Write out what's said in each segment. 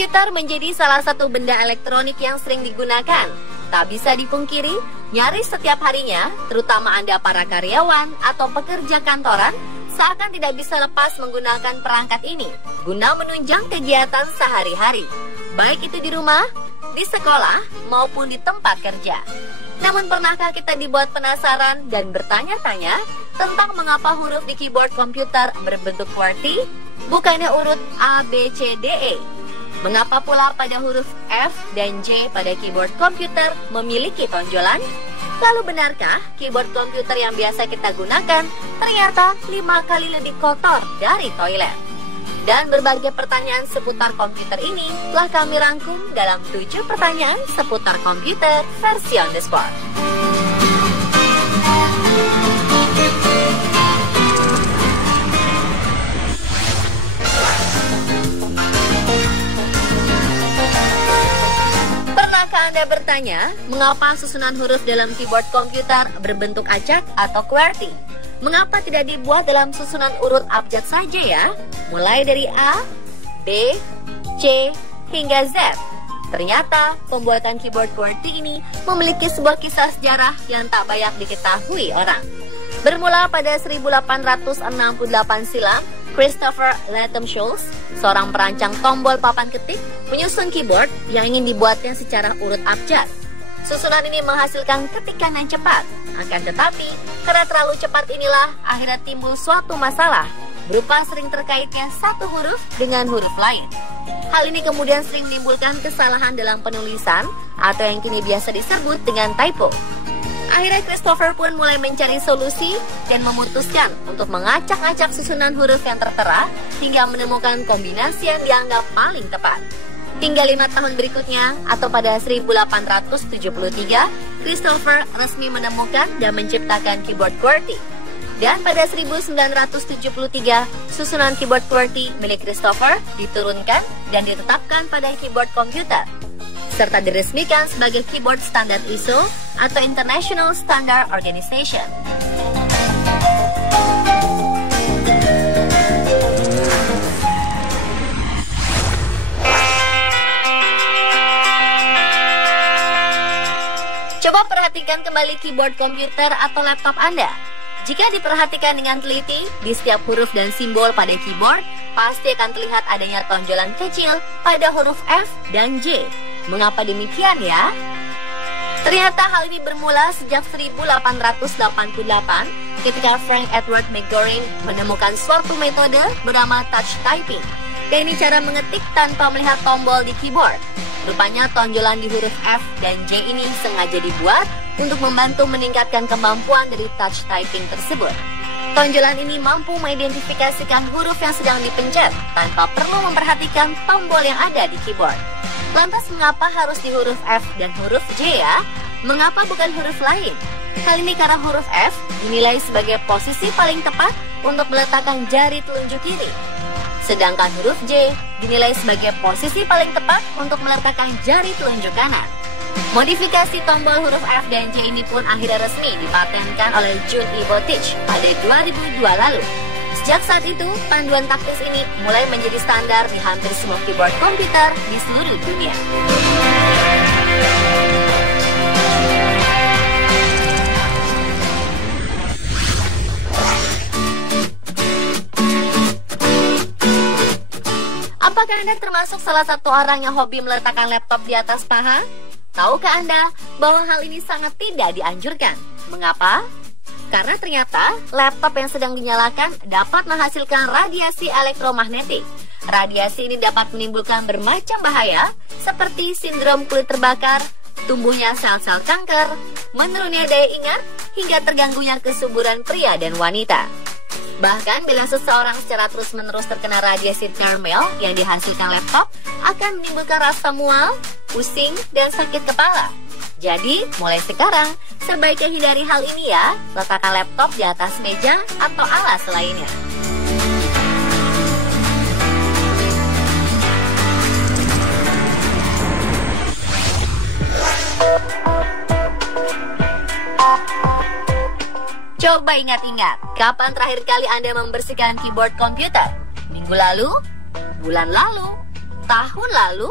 Komputer menjadi salah satu benda elektronik yang sering digunakan. Tak bisa dipungkiri, nyaris setiap harinya, terutama Anda para karyawan atau pekerja kantoran, seakan tidak bisa lepas menggunakan perangkat ini guna menunjang kegiatan sehari-hari, baik itu di rumah, di sekolah, maupun di tempat kerja. Namun pernahkah kita dibuat penasaran dan bertanya-tanya tentang mengapa huruf di keyboard komputer berbentuk QWERTY, bukannya urut A, B, C, D, E? Mengapa pula pada huruf F dan J pada keyboard komputer memiliki tonjolan? Lalu benarkah keyboard komputer yang biasa kita gunakan ternyata 5 kali lebih kotor dari toilet? Dan berbagai pertanyaan seputar komputer ini telah kami rangkum dalam 7 pertanyaan seputar komputer versi on the spot. Anda bertanya, mengapa susunan huruf dalam keyboard komputer berbentuk acak atau QWERTY? Mengapa tidak dibuat dalam susunan urut abjad saja ya? Mulai dari A, B, C, hingga Z. Ternyata, pembuatan keyboard QWERTY ini memiliki sebuah kisah sejarah yang tak banyak diketahui orang. Bermula pada 1868 silam, Christopher Latham Schultz, seorang perancang tombol papan ketik, menyusun keyboard yang ingin dibuatnya secara urut abjad. Susunan ini menghasilkan ketikan yang cepat. Akan tetapi, karena terlalu cepat inilah akhirnya timbul suatu masalah, berupa sering terkaitnya satu huruf dengan huruf lain. Hal ini kemudian sering menimbulkan kesalahan dalam penulisan atau yang kini biasa disebut dengan typo. Akhirnya Christopher pun mulai mencari solusi dan memutuskan untuk mengacak-acak susunan huruf yang tertera hingga menemukan kombinasi yang dianggap paling tepat. Hingga 5 tahun berikutnya, atau pada 1873, Christopher resmi menemukan dan menciptakan keyboard QWERTY. Dan pada 1973, susunan keyboard QWERTY milik Christopher diturunkan dan ditetapkan pada keyboard komputer, serta diresmikan sebagai keyboard standar ISO atau International Standard Organization. Coba perhatikan kembali keyboard komputer atau laptop Anda. Jika diperhatikan dengan teliti, di setiap huruf dan simbol pada keyboard pasti akan terlihat adanya tonjolan kecil pada huruf F dan J. Mengapa demikian ya? Ternyata hal ini bermula sejak 1888 ketika Frank Edward McGoring menemukan suatu metode bernama touch typing. Dan ini cara mengetik tanpa melihat tombol di keyboard. Rupanya tonjolan di huruf F dan J ini sengaja dibuat untuk membantu meningkatkan kemampuan dari touch typing tersebut. Tonjolan ini mampu mengidentifikasikan huruf yang sedang dipencet tanpa perlu memperhatikan tombol yang ada di keyboard. Lantas mengapa harus di huruf F dan huruf J ya? Mengapa bukan huruf lain? Kali ini karena huruf F dinilai sebagai posisi paling tepat untuk meletakkan jari telunjuk kiri. Sedangkan huruf J dinilai sebagai posisi paling tepat untuk meletakkan jari telunjuk kanan. Modifikasi tombol huruf F dan J ini pun akhirnya resmi dipatenkan oleh Jun E. Botich pada 2002 lalu. Sejak saat itu, panduan taktis ini mulai menjadi standar di hampir semua keyboard komputer di seluruh dunia. Apakah Anda termasuk salah satu orang yang hobi meletakkan laptop di atas paha? Tahukah Anda bahwa hal ini sangat tidak dianjurkan? Mengapa? Karena ternyata laptop yang sedang dinyalakan dapat menghasilkan radiasi elektromagnetik. Radiasi ini dapat menimbulkan bermacam bahaya seperti sindrom kulit terbakar, tumbuhnya sel-sel kanker, menurunnya daya ingat, hingga terganggunya kesuburan pria dan wanita. Bahkan bila seseorang secara terus-menerus terkena radiasi thermal yang dihasilkan laptop akan menimbulkan rasa mual, pusing, dan sakit kepala. Jadi, mulai sekarang, sebaiknya hindari hal ini ya. Letakkan laptop di atas meja atau alas lainnya. Coba ingat-ingat, kapan terakhir kali Anda membersihkan keyboard komputer? Minggu lalu? Bulan lalu? tahun lalu,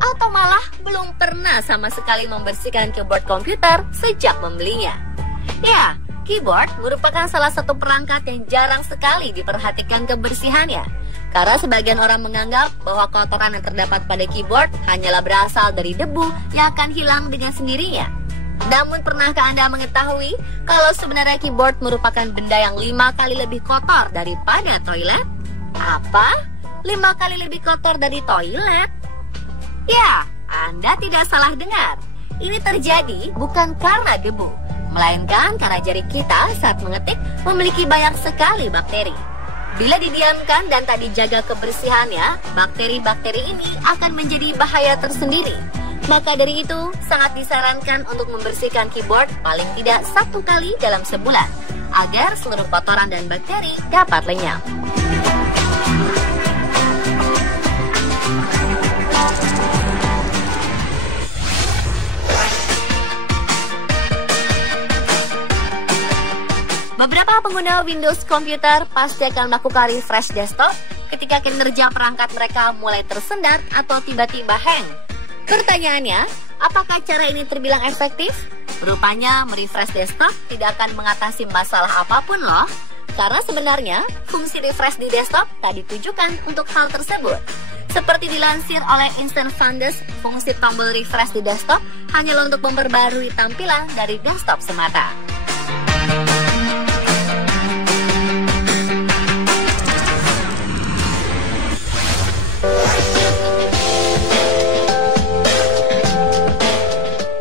atau malah belum pernah sama sekali membersihkan keyboard komputer sejak membelinya? Ya, keyboard merupakan salah satu perangkat yang jarang sekali diperhatikan kebersihannya. Karena sebagian orang menganggap bahwa kotoran yang terdapat pada keyboard hanyalah berasal dari debu yang akan hilang dengan sendirinya. Namun pernahkah Anda mengetahui kalau sebenarnya keyboard merupakan benda yang 5 kali lebih kotor daripada toilet? Apa? 5 kali lebih kotor dari toilet? Ya, Anda tidak salah dengar. Ini terjadi bukan karena debu, melainkan karena jari kita saat mengetik memiliki banyak sekali bakteri. Bila didiamkan dan tak dijaga kebersihannya, bakteri-bakteri ini akan menjadi bahaya tersendiri. Maka dari itu, sangat disarankan untuk membersihkan keyboard paling tidak 1 kali dalam sebulan, agar seluruh kotoran dan bakteri dapat lenyap. Beberapa pengguna Windows komputer pasti akan melakukan refresh desktop ketika kinerja perangkat mereka mulai tersendat atau tiba-tiba hang. Pertanyaannya, apakah cara ini terbilang efektif? Rupanya merefresh desktop tidak akan mengatasi masalah apapun loh. Karena sebenarnya fungsi refresh di desktop tak ditujukan untuk hal tersebut. Seperti dilansir oleh Instant Funds, fungsi tombol refresh di desktop hanyalah untuk memperbarui tampilan dari desktop semata.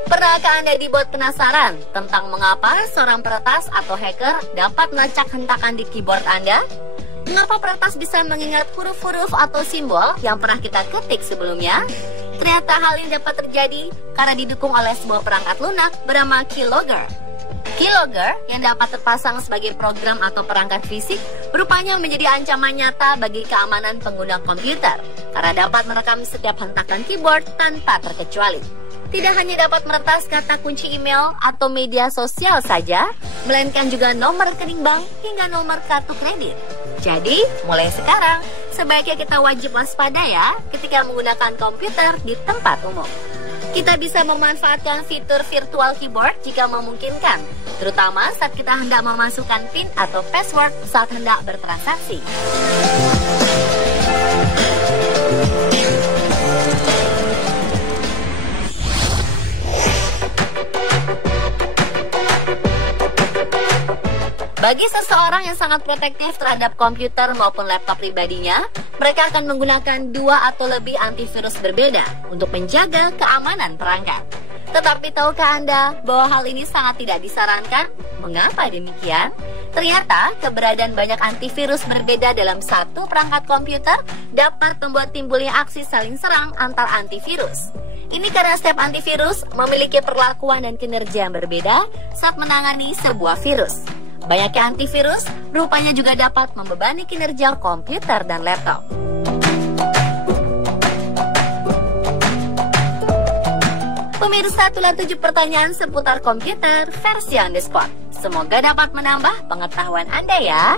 Pernahkah Anda dibuat penasaran tentang mengapa seorang peretas atau hacker dapat melacak hentakan di keyboard Anda? Mengapa peretas bisa mengingat huruf-huruf atau simbol yang pernah kita ketik sebelumnya? Ternyata hal ini dapat terjadi karena didukung oleh sebuah perangkat lunak bernama Keylogger. Keylogger yang dapat terpasang sebagai program atau perangkat fisik rupanya menjadi ancaman nyata bagi keamanan pengguna komputer karena dapat merekam setiap hentakan keyboard tanpa terkecuali. Tidak hanya dapat meretas kata kunci email atau media sosial saja, melainkan juga nomor rekening bank hingga nomor kartu kredit. Jadi, mulai sekarang, sebaiknya kita wajib waspada ya ketika menggunakan komputer di tempat umum. Kita bisa memanfaatkan fitur virtual keyboard jika memungkinkan, terutama saat kita hendak memasukkan PIN atau password saat hendak bertransaksi. Bagi seseorang yang sangat protektif terhadap komputer maupun laptop pribadinya, mereka akan menggunakan 2 atau lebih antivirus berbeda untuk menjaga keamanan perangkat. Tetapi tahukah Anda bahwa hal ini sangat tidak disarankan? Mengapa demikian? Ternyata keberadaan banyak antivirus berbeda dalam satu perangkat komputer dapat membuat timbulnya aksi saling serang antar antivirus. Ini karena setiap antivirus memiliki perlakuan dan kinerja yang berbeda saat menangani sebuah virus. Banyaknya antivirus rupanya juga dapat membebani kinerja komputer dan laptop. Pemirsa, itulah 7 pertanyaan seputar komputer versi on the spot. Semoga dapat menambah pengetahuan Anda ya.